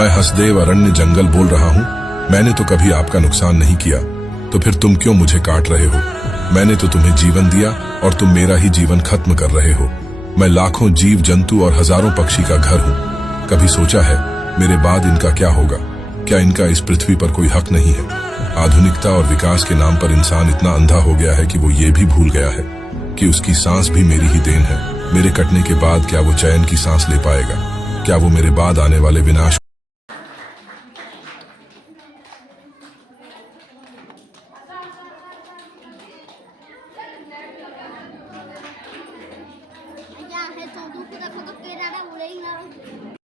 मैं हसदेव अरण्य जंगल बोल रहा हूँ। मैंने तो कभी आपका नुकसान नहीं किया, तो फिर तुम क्यों मुझे काट रहे हो? मैंने तो तुम्हें जीवन दिया और तुम मेरा ही जीवन खत्म कर रहे हो। मैं लाखों जीव जंतु और हजारों पक्षी का घर हूँ। कभी सोचा है मेरे बाद इनका क्या होगा? क्या इनका इस पृथ्वी पर कोई हक नहीं है? आधुनिकता और विकास के नाम पर इंसान इतना अंधा हो गया है कि वो ये भी भूल गया है कि उसकी सांस भी मेरी ही देन है। मेरे कटने के बाद क्या वो चैन की सांस ले पाएगा? क्या वो मेरे बाद आने वाले विनाश Ya, esto, tú puedes fotos que era una